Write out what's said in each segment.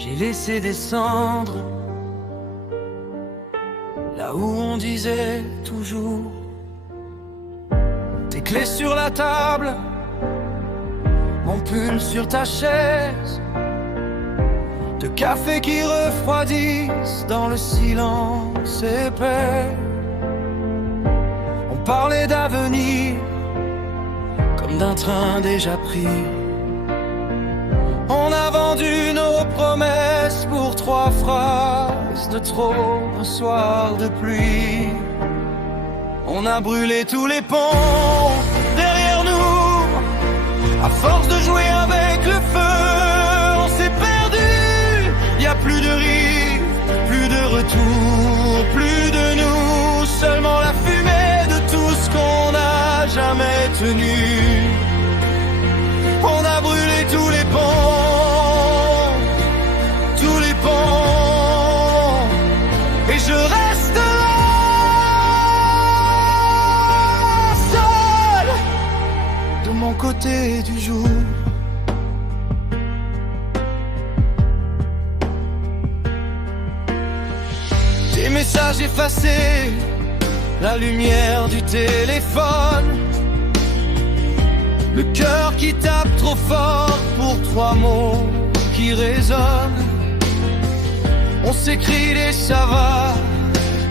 J'ai laissé descendre là où on disait toujours. Tes clés sur la table, mon pull sur ta chaise, de café qui refroidissent dans le silence épais. On parlait d'avenir comme d'un train déjà pris. On a vendu nos promesses pour 3 phrases de trop, un soir de pluie. On a brûlé tous les ponts derrière nous. À force de jouer avec le feu, on s'est perdu. Y a plus de rive, plus de retour, plus de nous. Seulement la fumée de tout ce qu'on n'a jamais tenu. On a brûlé tous les ponts, tous les ponts. Et je reste là, seul, de mon côté du jour. Des messages effacés, la lumière du téléphone, le cœur qui tape trop fort pour 3 mots qui résonnent. On s'écrit des ça va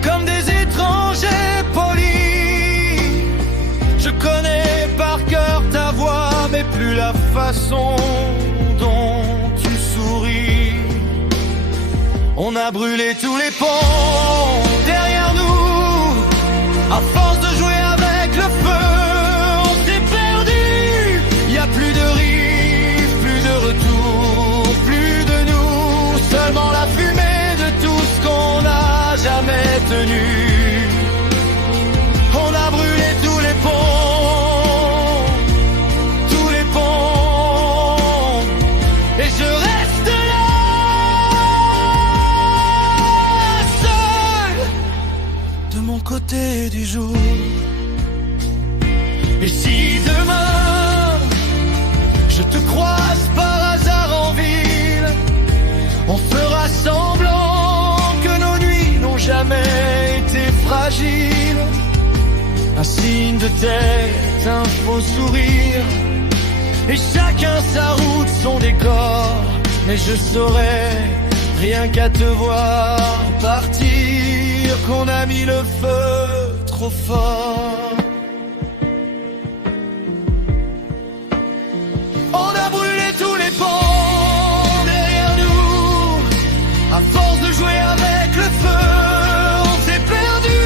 comme des étrangers polis. Je connais par cœur ta voix, mais plus la façon dont tu souris. On a brûlé tous les ponts derrière nous. À force de jouer avec le feu, on s'est perdu. Y a plus de rive, plus de retour, plus de nous. Seulement la fumée de tout ce qu'on n'a jamais tenu. On a brûlé tous les ponts, tous les ponts. Et je reste là, seul, de mon côté du jour. Et si demain je te croise par hasard en ville, on fera semblant que nos nuits n'ont jamais été fragiles. Un signe de tête, un faux sourire, et chacun sa route, son décor. Mais je saurais, rien qu'à te voir partir, qu'on a mis le feu trop fort. On a brûlé tous les ponts derrière nous. À force de jouer avec le feu, on s'est perdu.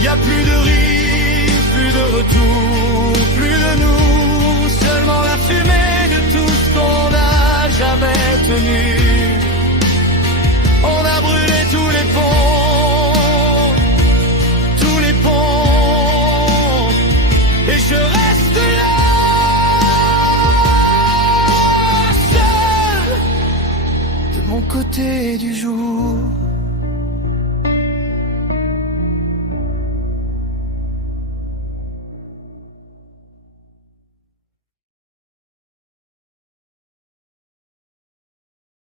Y a plus de rive, plus de retour, plus de nous. Seulement la fumée de tout ce qu'on n'a jamais tenu.